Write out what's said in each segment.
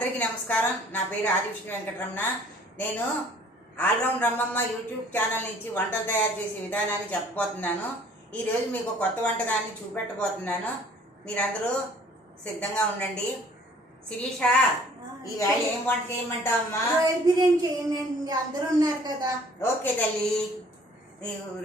అందరికీ నమస్కారం. నా పేరు ఆదివిష్ణు వెంకటరమణ. నేను ఆల్రౌండ్ రమ్మమ్మ యూట్యూబ్ ఛానల్ నుంచి వంటలు తయారు చేసే విధానాన్ని చెప్పబోతున్నాను. ఈరోజు మీకు కొత్త వంటకాన్ని చూపెట్టబోతున్నాను. మీరందరూ సిద్ధంగా ఉండండి. శిరీష ఈ వేళ ఏం వంట చేయమంటావమ్మా? రొయ్యల బిర్యానీ చేయండి. అందరూ ఉన్నారు కదా. ఓకే తల్లి.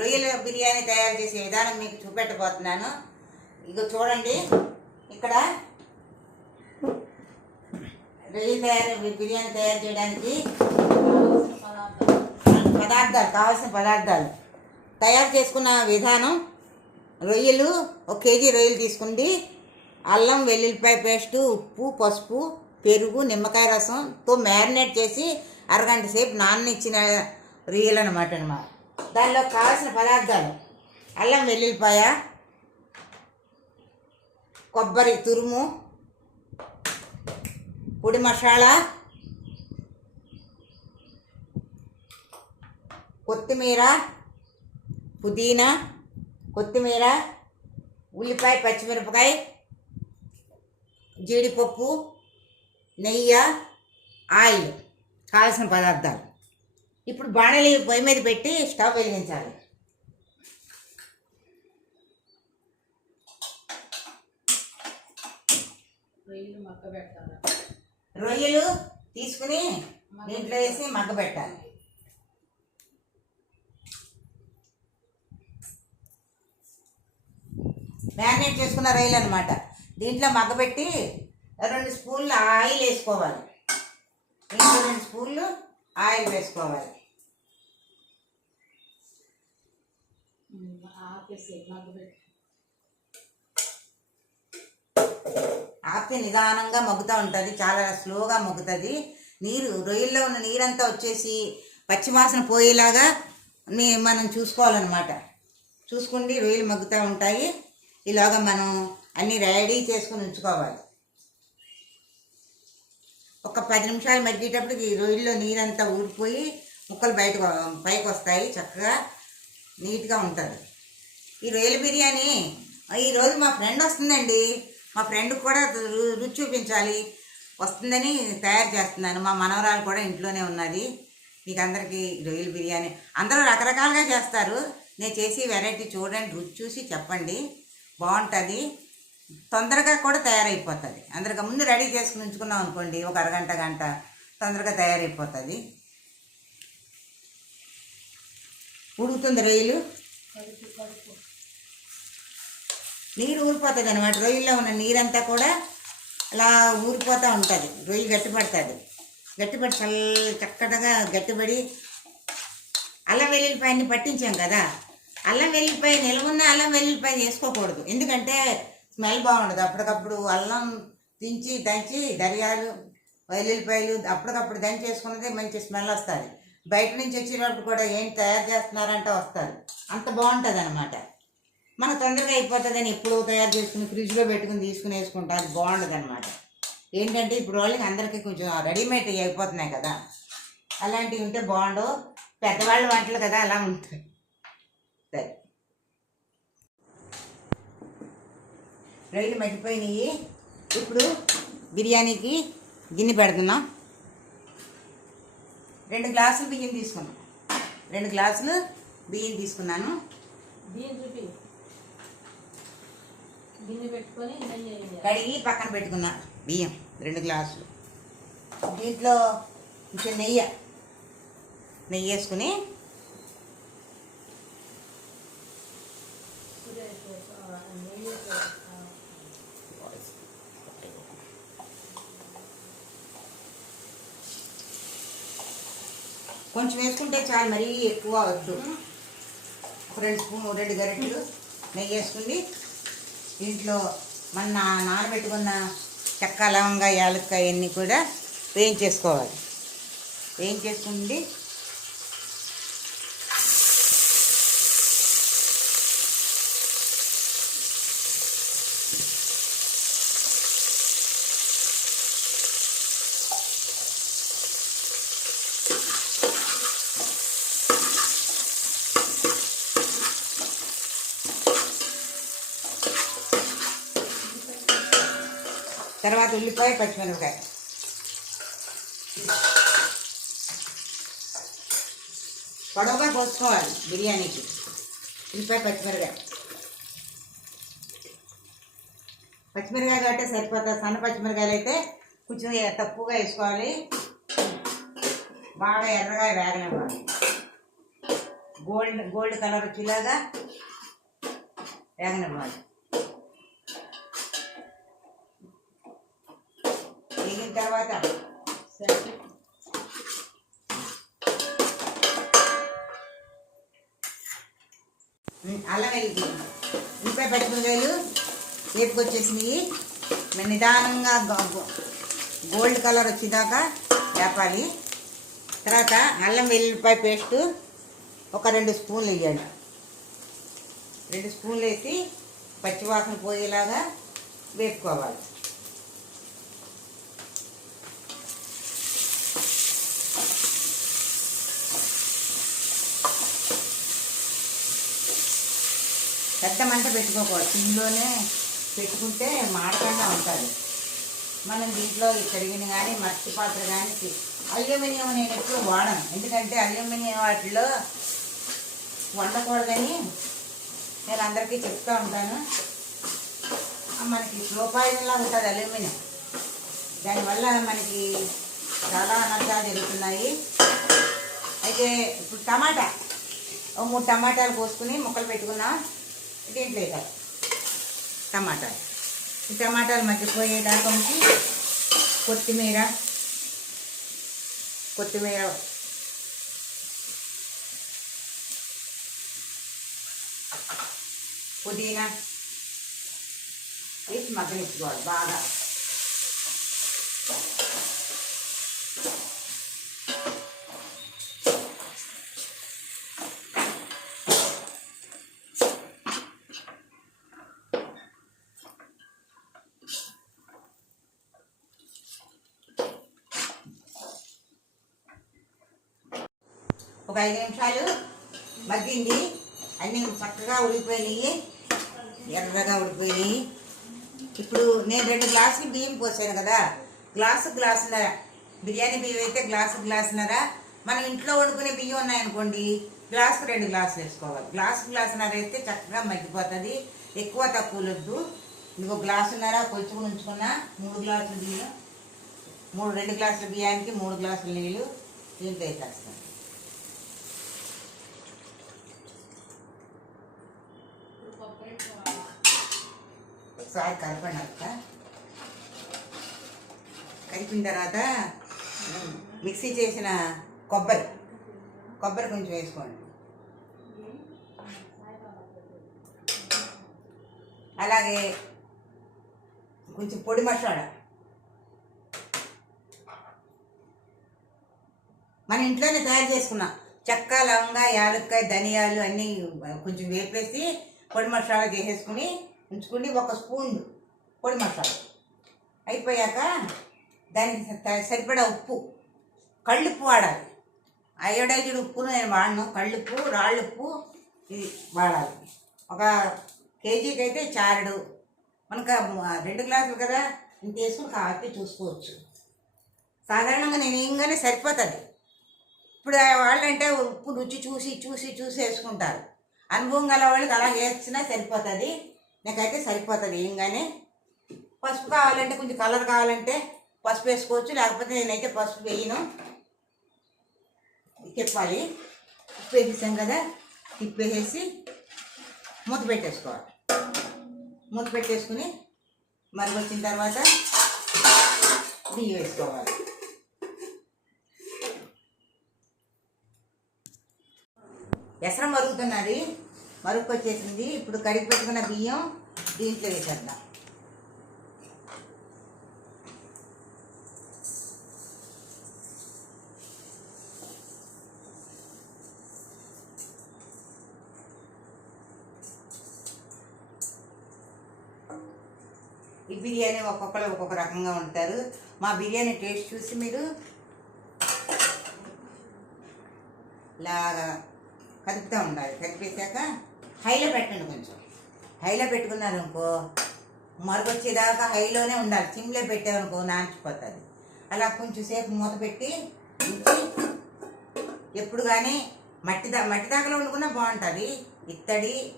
రొయ్యల బిర్యానీ తయారు చేసే విధానం మీకు చూపెట్టబోతున్నాను. ఇగో చూడండి. ఇక్కడ రొయ్యలు తయారు బిర్యానీ తయారు చేయడానికి పదార్థాలు కావాల్సిన పదార్థాలు తయారు చేసుకున్న విధానం రొయ్యలు ఒక కేజీ రొయ్యలు తీసుకుంది. అల్లం వెల్లుల్లిపాయ పేస్టు ఉప్పు పసుపు పెరుగు నిమ్మకాయ రసంతో మ్యారినేట్ చేసి అరగంట సేపు నాననిచ్చిన రొయ్యలు అనమాట అనమాట దానిలో కావాల్సిన పదార్థాలు అల్లం వెల్లుల్లిపాయ కొబ్బరి తురుము పొడి మసాలా కొత్తిమీర పుదీనా కొత్తిమీర ఉల్లిపాయ పచ్చిమిరపకాయ జీడిపప్పు నెయ్యి ఆయిల్ కావాల్సిన పదార్థాలు. ఇప్పుడు బాణలి పొయ్యి మీద పెట్టి స్టవ్ వెలిగించాలి. రొయ్యలు మక్క పెడతారా? రొయ్యలు తీసుకుని దీంట్లో వేసి మగ్గబెట్టాలి మ్యారినేట్ చేసుకున్న రొయ్యలు అనమాట దీంట్లో మగ్గబెట్టి రెండు స్పూన్లు ఆయిల్ వేసుకోవాలి. ఇంకో రెండు స్పూన్లు ఆయిల్ వేసుకోవాలి. ఆపేసి మగ్గబెట్టి పెట్టి ఆపి నిదానంగా మొగ్గుతూ ఉంటుంది చాలా స్లోగా మగ్గుతుంది. నీరు రొయ్యల్లో ఉన్న నీరంతా వచ్చేసి పచ్చివాసన పోయేలాగా నీ మనం చూసుకోవాలన్నమాట. చూసుకుండి రొయ్యలు మగ్గుతూ ఉంటాయి. ఇలాగ మనం అన్నీ రెడీ చేసుకుని ఉంచుకోవాలి. ఒక పది నిమిషాలు మగ్గేటప్పుడు ఈ రొయ్యల్లో నీరంతా ఊడిపోయి ముక్కలు బయట పైకి వస్తాయి చక్కగా నీట్గా ఉంటుంది. ఈ రొయ్యల బిర్యానీ ఈరోజు మా ఫ్రెండ్ వస్తుందండి. మా ఫ్రెండ్కి కూడా రు- రుచి చూపించాలి వస్తుందని తయారు చేస్తున్నాను. మా మనవరాలు కూడా ఇంట్లోనే ఉన్నది. మీకు అందరికీ రొయ్యల బిర్యానీ. అందరూ రకరకాలుగా చేస్తారు. నేను చేసి వెరైటీ చూడండి రుచి చూసి చెప్పండి. బాగుంటుంది. తొందరగా కూడా తయారైపోతుంది. అందరికీ ముందు రెడీ చేసుకుని ఉంచుకున్నాం అనుకోండి ఒక అరగంట గంట తొందరగా తయారైపోతుంది. ఉడుకుతుంది రొయ్యలు? నీరు ఊరిపోతుంది అనమాట రొయ్యల్లో ఉన్న నీరంతా కూడా అలా ఊరిపోతూ ఉంటుంది. రొయ్యి గట్టిపడుతుంది. గట్టిపడి చల్ల చక్కగా గట్టిపడి అల్లం వెల్లుల్లిపాయని పట్టించాం కదా. అల్లం వెల్లుల్లిపాయ నిలవున్న అల్లం వెల్లుల్లిపాయ వేసుకోకూడదు. ఎందుకంటే స్మెల్ బాగుండదు. అప్పటికప్పుడు అల్లం దించి దంచి దరియాలు వెల్లుల్లిపాయలు అప్పటికప్పుడు దంచి వేసుకున్నదే మంచి స్మెల్ వస్తుంది. బయట నుంచి వచ్చేటప్పుడు కూడా ఏం తయారు చేస్తున్నారంటే వస్తారు అంత బాగుంటుంది అనమాట మన తొందరగా అయిపోతుందని ఎప్పుడు తయారు చేసుకుని ఫ్రిడ్జ్లో పెట్టుకుని తీసుకుని వేసుకుంటా అది బాగుండదు అనమాట ఏంటంటే ఇప్పుడు వాళ్ళకి అందరికీ కొంచెం రెడీమేడ్ అయిపోతున్నాయి కదా. అలాంటివి ఉంటే బాగుండవు. పెద్దవాళ్ళ వంటలు కదా అలా ఉంటాయి. సరే. రొయ్యలు మగ్గిపోయినాయి ఇప్పుడు బిర్యానీకి గిన్నె పెడుతున్నాం. రెండు గ్లాసులు బియ్యం తీసుకున్నాం. రెండు గ్లాసులు బియ్యం తీసుకున్నాను. బియ్యం చూపి గిన్నె పెట్టుకొని నెయ్యి వేయాలి. కడిగి పక్కన పెట్టుకున్నా. బియ్యం రెండు గ్లాసులు. దీంట్లో కొంచెం నెయ్యి నెయ్యి వేసుకుని కొంచెం వేసుకుంటే చాలు మరీ ఎక్కువ వద్దు ఒక రెండు స్పూన్ రెండు గరిటెలు నెయ్యి వేసుకుని దీంట్లో మన నానబెట్టుకున్న చెక్క లవంగా యాలక్కాయ అన్నీ కూడా వేయించేసుకోవాలి. వేయించేసుకుండి తర్వాత ఉల్లిపాయ పచ్చిమిరపకాయ. పొడవుగా కోసుకోవాలి బిర్యానీకి. ఉల్లిపాయ పచ్చిమిరకాయ పచ్చిమిరకాయ కాబట్టి సరిపోతుంది సన్న పచ్చిమిరకాయలు అయితే కొంచెం ఏ- తక్కువగా వేసుకోవాలి. బాగా ఎర్రగా వేగనివ్వాలి. గోల్డ్ గోల్డ్ కలర్ వచ్చేలాగా వేగనివ్వాలి. వేగిన తర్వాత అల్లం వెల్లి ఉల్లిపాయ పచ్చిమిరకాయలు వేపుకొచ్చేసినవి మేము నిదానంగా గోల్డ్ కలర్ వచ్చేదాకా వేపాలి. తర్వాత అల్లం వెల్లిపాయ పేస్టు ఒక రెండు స్పూన్లు వేయాలి. రెండు స్పూన్లు వేసి పచ్చివాసన పోయేలాగా వేపుకోవాలి. పెద్ద మంట పెట్టుకోకూడదు చిన్నలోనే పెట్టుకుంటే మాడకుండా ఉంటుంది. మనం దీంట్లో కడిగిన కానీ మట్టి పాత్ర కానీ అల్యూమినియం నేను ఎప్పుడు వాడను. ఎందుకంటే అల్యూమినియం వాటిలో వండకూడదని నేను అందరికీ చెప్తూ ఉంటాను. మనకి రూపాయలా ఉంటుంది అల్యూమినియం. దానివల్ల మనకి చాలా అనర్థాలు జరుగుతున్నాయి. అయితే ఇప్పుడు టమాటా. ఓ మూడు టమాటాలు కోసుకుని ముక్కలు పెట్టుకున్నాం దీంట్లో వేయాలి టమాటాలు. ఈ టమాటాలు మధ్య పోయేదాకా ఉంచి కొత్తిమీర కొత్తిమీర పుదీనా వేసి మగ్గనిచ్చుకోవాలి బాగా. ఒక ఐదు నిమిషాలు మగ్గింది. అన్నీ చక్కగా ఉడికిపోయినాయి. ఎర్రగా ఉడికిపోయినాయి. ఇప్పుడు నేను రెండు గ్లాసులు బియ్యం పోసాను కదా. గ్లాసు గ్లాసున్నర బిర్యానీ బియ్యం అయితే గ్లాసు గ్లాసున్నర మనం ఇంట్లో వండుకునే బియ్యం ఉన్నాయనుకోండి గ్లాసుకు రెండు గ్లాసులు వేసుకోవాలి. గ్లాసు గ్లాసున్నర వేస్తే చక్కగా మగ్గిపోతుంది. ఎక్కువ తక్కువ వద్దు. ఇంకో గ్లాసున్నర కొంచెం ఉంచుకున్న. మూడు గ్లాసులు బియ్యం మూడు రెండు గ్లాసుల బియ్యానికి మూడు గ్లాసుల నీళ్ళు. దీంట్లో వేసేస్తాను. ఒకసారి కలపండి అక్క. కలిపిన తర్వాత మిక్సీ చేసిన కొబ్బరి కొబ్బరి కొంచెం వేసుకోండి. అలాగే కొంచెం పొడి మసాలా. మన ఇంట్లోనే తయారు చేసుకున్నాం చెక్క లవంగా యాలక్కాయ ధనియాలు అన్నీ కొంచెం వేపేసి పొడి మసాలా చేసేసుకుని ఉంచుకుని ఒక స్పూన్ పొడి మసాలా. అయిపోయాక దానికి సరిపడా ఉప్పు. కళ్ళుప్పు వాడాలి. అయోడైజ్డ్ ఉప్పును నేను వాడను. కళ్ళుప్పు రాళ్ళుప్పు ఇది వాడాలి. ఒక కేజీకి అయితే చారడు. మనకు రెండు గ్లాసులు కదా? ఇంత వేసుకుని కాపీ చూసుకోవచ్చు. సాధారణంగా నేను ఏంగానే సరిపోతుంది. ఇప్పుడు వాళ్ళంటే ఉప్పు రుచి చూసి చూసి చూసి వేసుకుంటారు. అనుభవం గల వాళ్ళకి అలా వేసినా సరిపోతుంది. నాకైతే సరిపోతుంది. ఏంగానే పసుపు కావాలంటే కొంచెం కలర్ కావాలంటే పసుపు వేసుకోవచ్చు. లేకపోతే నేనైతే పసుపు వేయను. తిప్పాలి. ఉప్పు వేసేసాం కదా తిప్పేసేసి మూత పెట్టేసుకోవాలి. మూత పెట్టేసుకుని మరుగు వచ్చిన తర్వాత బియ్యం వేసుకోవాలి. ఎసరం మరుగుతున్నది. మరుపు వచ్చేసింది ఇప్పుడు కడిగి పెట్టుకున్న బియ్యం దీంట్లో వేసేద్దాం. ఈ బిర్యానీ ఒక్కొక్కరు ఒక్కొక్క రకంగా ఉంటారు మా బిర్యానీ టేస్ట్ చూసి మీరు ఇలాగా కదుపుతూ ఉండాలి. కదిపేశాక హైలో పెట్టండి కొంచెం. హైలో పెట్టుకున్నారు అనుకో మరొచ్చేదాకా హైలోనే ఉండాలి. సిమ్లో పెట్టామనుకో నానిచిపోతుంది. అలా కొంచెం సేపు మూత పెట్టి ఎప్పుడు కానీ మట్టి దా మట్టి దాకలో వండుకున్నా బాగుంటుంది. ఇత్తడి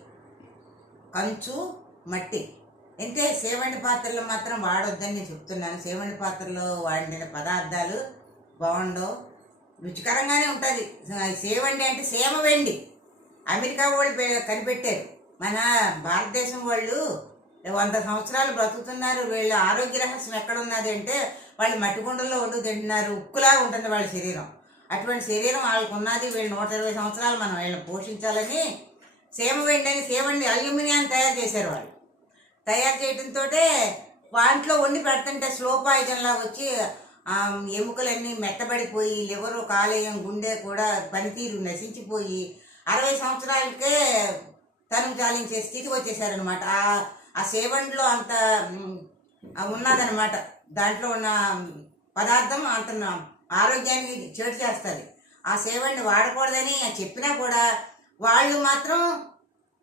కంచు మట్టి. అంటే సేవండి పాత్రలో మాత్రం వాడొద్దని నేను చెప్తున్నాను. సేవండి పాత్రలో వాడిన పదార్థాలు బాగుండవు. రుచికరంగానే ఉంటుంది. సేవండి అంటే సేమ వెండి. అమెరికా వాళ్ళు కనిపెట్టారు. మన భారతదేశం వాళ్ళు వంద సంవత్సరాలు బ్రతుకుతున్నారు. వీళ్ళ ఆరోగ్య రహస్యం ఎక్కడ ఉన్నది అంటే వాళ్ళు మట్టి కుండల్లో వండు తింటున్నారు. ఉక్కులా ఉంటుంది వాళ్ళ శరీరం. అటువంటి శరీరం వాళ్ళకు ఉన్నది వీళ్ళు నూట ఇరవై సంవత్సరాలు మనం వీళ్ళని పోషించాలని సేమ వెండి అని సేవండి అల్యూమినియాన్ని తయారు చేశారు వాళ్ళు. తయారు చేయడంతో వాంట్లో వండి పెడుతుంటే స్లో పాయిజన్లా వచ్చి ఎముకలన్నీ మెత్తబడిపోయి లివరు కాలేయం గుండె కూడా పనితీరు నశించిపోయి అరవై సంవత్సరాలకే తను చాలించే స్థితికి వచ్చేసారనమాట ఆ ఆ అంత ఉన్నదనమాట దాంట్లో ఉన్న పదార్థం అంత ఆరోగ్యానికి చెడు చేస్తుంది. ఆ సేవండి వాడకూడదని చెప్పినా కూడా వాళ్ళు మాత్రం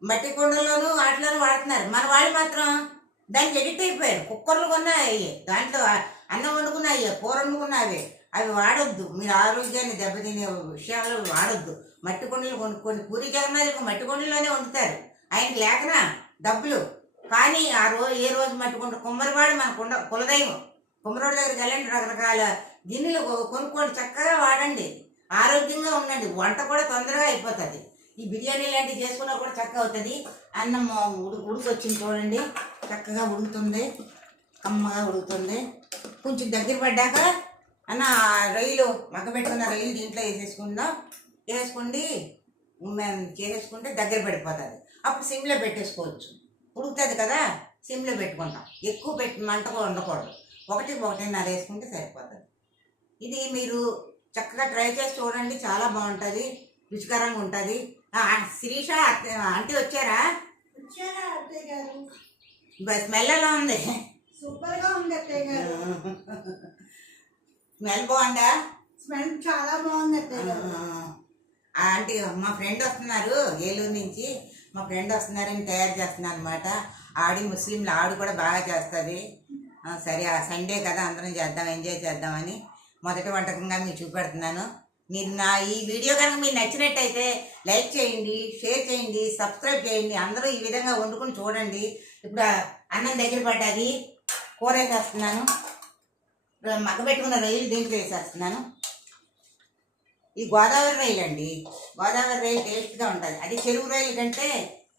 మట్టి కుండల్లోనూ వాటిలోనూ వాడుతున్నారు. మన వాళ్ళు మాత్రం దానికి ఎడిక్ట్ అయిపోయారు. కుక్కర్లు కొన్నా అయ్యే దాంట్లో అన్నం వండుకున్నా అయ్యే కూర వండుకున్నా అవి అవి వాడొద్దు. మీరు ఆరోగ్యాన్ని దెబ్బతినే విషయాలు వాడొద్దు. మట్టి కుండలు కొనుక్కొని పూరి జగన్నాథులకు మట్టి కుండలోనే వండుతారు. ఆయనకి లేకనా? డబ్బులు. కానీ ఆ రోజు ఏ రోజు మట్టి కుండ కుమ్మరివాడు మన కుండ కులదైవం. కుమ్మరోడి దగ్గరికి వెళ్ళండి రకరకాల గిన్నెలు కొనుక్కొని కొనుక్కోండి చక్కగా వాడండి. ఆరోగ్యంగా ఉండండి. వంట కూడా తొందరగా అయిపోతుంది. ఈ బిర్యానీ లాంటివి చేసుకున్నా కూడా చక్కగా అవుతుంది. అన్నం ఉడు ఉడికొచ్చింది చూడండి. చక్కగా ఉడుకుతుంది. కమ్మగా ఉడుకుతుంది. కొంచెం దగ్గర పడ్డాక అన్న రొయ్యలు రొయ్యలు మగ్గబెట్టుకున్న రొయ్యలు దీంట్లో వేసేసుకుందాం. వేసుకుండి మేము చేసేసుకుంటే దగ్గర పడిపోతుంది. అప్పుడు సిమ్లో పెట్టేసుకోవచ్చు. ఉడుకుతుంది కదా సిమ్లో పెట్టుకుంటాం. ఎక్కువ పెట్టి మంటగా ఉండకూడదు. ఒకటి ఒకటిన్నర వేసుకుంటే సరిపోతుంది. ఇది మీరు చక్కగా ట్రై చేసి చూడండి. చాలా బాగుంటుంది. రుచికరంగా ఉంటుంది. శిరీష ఆంటీ వచ్చారా? వచ్చారా అత్తయ్య గారు? స్మెల్ ఎలా ఉంది? సూపర్గా ఉంది అత్తయ్య గారు. స్మెల్ బాగుందా? స్మెల్ చాలా బాగుంది అత్తయ్య గారు. ఆంటీ మా ఫ్రెండ్ వస్తున్నారు ఏలూరు నుంచి. మా ఫ్రెండ్ వస్తున్నారని తయారు చేస్తున్నాను అనమాట ఆడి ముస్లింలు ఆడు కూడా బాగా చేస్తుంది. సరే ఆ సండే కదా అందరం చేద్దాం ఎంజాయ్ చేద్దామని మొదటి వంటకంగా మీకు చూపెడుతున్నాను. మీరు నా ఈ వీడియో కనుక మీరు నచ్చినట్టయితే లైక్ చేయండి షేర్ చేయండి సబ్స్క్రైబ్ చేయండి. అందరూ ఈ విధంగా వండుకొని చూడండి. ఇప్పుడు అన్నం దగ్గర పడ్డది కూర వేసేస్తున్నాను. మగ్గబెట్టుకున్న రొయ్యలు దీంట్లో వేసేస్తున్నాను. ఈ గోదావరి రైలు అండి గోదావరి రైలు టేస్ట్గా ఉంటుంది. అది చెరువు రైలు కంటే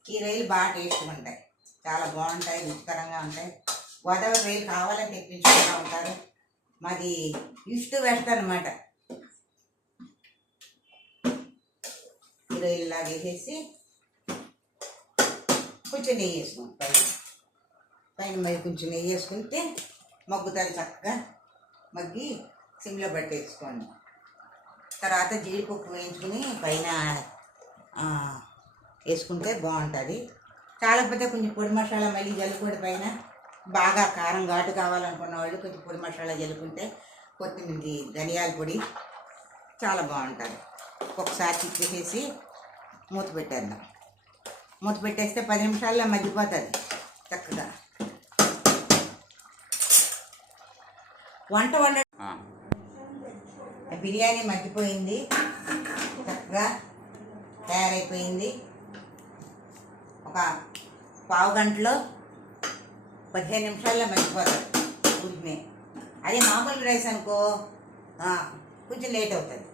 ఈ రైలు బాగా టేస్ట్గా ఉంటాయి. చాలా బాగుంటాయి రుచికరంగా ఉంటాయి. గోదావరి రైలు కావాలని తెప్పించుకుంటూ ఉంటారు. మాది ఈస్ట్ వెస్ట్ అనమాట ఈ రైలు లాగేసేసి కొంచెం నెయ్యి వేసుకోండి పైన. పైన మరి కొంచెం నెయ్యి వేసుకుంటే మగ్గుతారు చక్కగా. మగ్గి సిమ్లో పట్టేసుకోండి. తర్వాత జీడిపప్పు వేయించుకుని పైన వేసుకుంటే బాగుంటుంది. చాలా పెద్ద కొంచెం పొడి మసాలా మళ్ళీ జల్లుకోడి పైన బాగా కారం ఘాటు కావాలనుకున్న వాళ్ళు కొంచెం పొడి మసాలా జల్లుకుంటే కొత్తిమీర ధనియాల పొడి చాలా బాగుంటుంది. ఒకసారి తిప్పేసేసి మూత పెట్టేద్దాం. మూత పెట్టేస్తే పది నిమిషాల్లో మగ్గిపోతుంది చక్కగా. వంట వండ బిర్యానీ మగ్గిపోయింది. చక్కగా తయారైపోయింది. ఒక పావు గంటలో పదిహేను నిమిషాల్లో మగ్గిపోతుంది ఉడికినాయి అదే మామూలు రైస్ అనుకో. కొంచెం లేట్ అవుతుంది.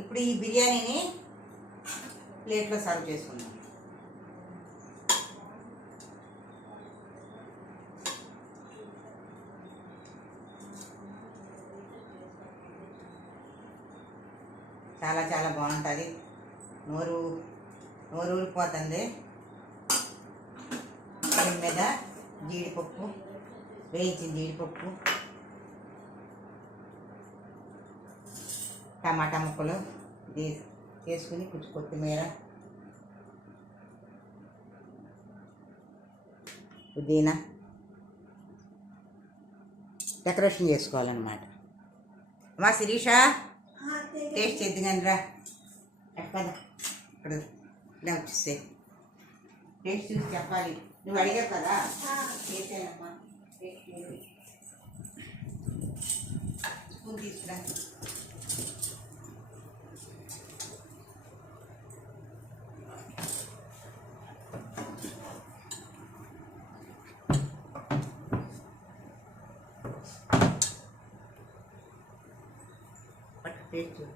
ఇప్పుడు ఈ బిర్యానీని ప్లేట్లో సర్వ్ చేసుకుందాం. చాలా చాలా బాగుంటుంది. నోరు నోరు ఊరిపోతుంది. దీని మీద జీడిపప్పు వేయించిన జీడిపప్పు టమాటా ముక్కలు వేసి వేసుకుని కొంచెం కొత్తిమీర పుదీనా డెకరేషన్ చేసుకోవాలన్నమాట. మా శిరీష! టేస్ట్ చేద్దు కానీ రా. అటు పద ఇక్కడ ఇలా వచ్చేస్తే టేస్ట్ చూసి చెప్పాలి. నువ్వు అడిగావు కదా? చేసానమ్మా టేస్ట్ స్పూన్ తీసుకురా పట్టు టేస్ట్ చూడు.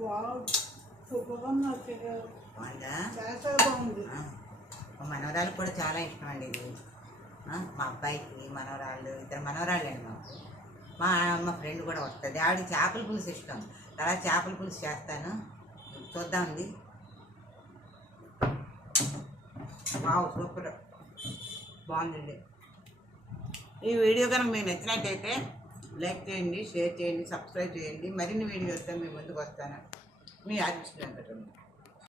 వావ్ సూపర్గా ఉంది అత్తయ్య గారు బాగుందా చాలా చాలా బాగుంది ఆ, మా మనవరాలకు కూడా చాలా ఇష్టం అండి ఇది మా అబ్బాయికి మనవరాళ్ళు ఇద్దరు మనవరాళ్ళు అండి మాకు. మా మా ఫ్రెండ్ కూడా వస్తుంది. ఆవిడ చేపల పులుసు ఇష్టం. తర్వాత చేపల పులుసు చేస్తాను. చూద్దాం ఉంది వావ్ సూపర్. బాగుందండి. ఈ వీడియో కనుక మీకు నచ్చినట్టయితే లైక్ చేయండి షేర్ చేయండి సబ్స్క్రైబ్ చేయండి. మరిన్ని వీడియోస్తో మీ ముందుకు వస్తాను. మీ ఆదిష్టి వెంకటరమణ